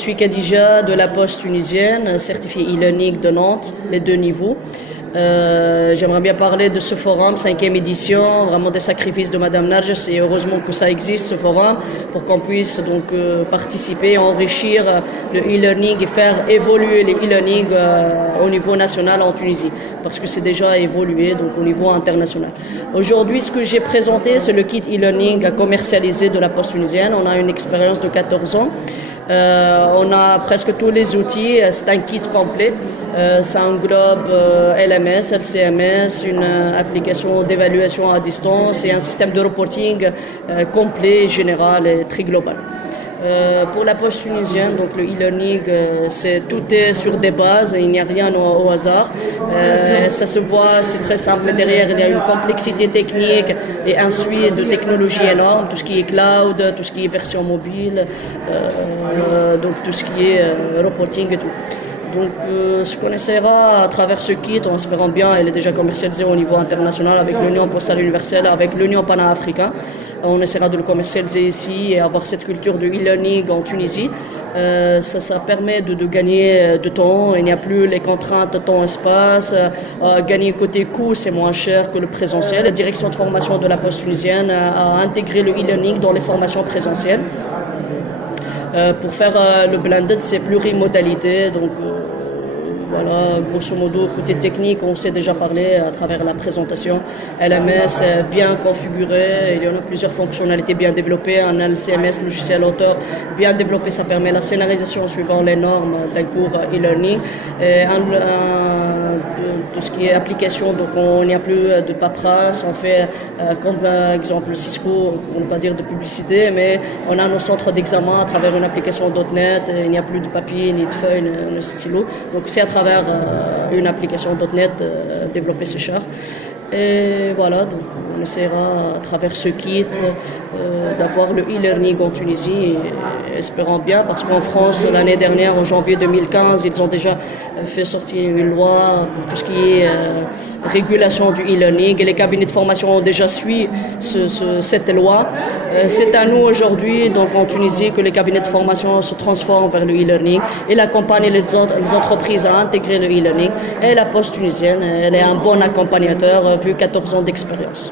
suis Khadija de la Poste tunisienne, certifiée e-learning de Nantes, les 2 niveaux. J'aimerais bien parler de ce forum, 5e édition, vraiment des sacrifices de Madame Narges, et heureusement que ça existe ce forum pour qu'on puisse donc participer, enrichir le e-learning et faire évoluer les e-learning au niveau national en Tunisie, parce que c'est déjà évolué donc au niveau international. Aujourd'hui, ce que j'ai présenté, c'est le kit e-learning à commercialiser de la Poste tunisienne. On a une expérience de 14 ans. On a presque tous les outils, c'est un kit complet. Ça englobe LMS, LCMS, une application d'évaluation à distance et un système de reporting complet, général et très global. Pour la Poste tunisienne, donc le e-learning, tout est sur des bases, il n'y a rien au hasard. Ça se voit, c'est très simple, mais derrière il y a une complexité technique et un suite de technologies énorme, tout ce qui est cloud, tout ce qui est version mobile, donc tout ce qui est reporting et tout. Donc ce qu'on essaiera à travers ce kit, en espérant bien, il est déjà commercialisé au niveau international avec l'Union postale universelle, avec l'Union pan-africaine. On essaiera de le commercialiser ici et avoir cette culture de e-learning en Tunisie. Ça permet de gagner de temps, il n'y a plus les contraintes temps-espace. Gagner côté coût, c'est moins cher que le présentiel. La direction de formation de la Poste tunisienne a intégré le e-learning dans les formations présentielles. Pour faire le blended, c'est plurimodalité, donc voilà, grosso modo, côté technique, on s'est déjà parlé à travers la présentation. LMS est bien configuré, il y en a plusieurs fonctionnalités bien développées. Un LCMS, logiciel auteur, bien développé, ça permet la scénarisation suivant les normes d'un cours e-learning. Tout ce qui est application, donc on n'y a plus de paperasse, on fait comme par exemple Cisco, pour ne pas dire de publicité, mais on a nos centres d'examen à travers une application .NET, il n'y a plus de papier, ni de feuilles, ni de stylo. Donc c'est à travers une application .NET développée C#. Et voilà, donc on essaiera à travers ce kit d'avoir le e-learning en Tunisie, et espérons bien, parce qu'en France, l'année dernière, en janvier 2015, ils ont déjà fait sortir une loi pour tout ce qui est régulation du e-learning, et les cabinets de formation ont déjà suivi cette loi. C'est à nous aujourd'hui, donc en Tunisie, que les cabinets de formation se transforment vers le e-learning et accompagnent les entreprises à intégrer le e-learning. Et la Poste tunisienne, elle est un bon accompagnateur vu 14 ans d'expérience.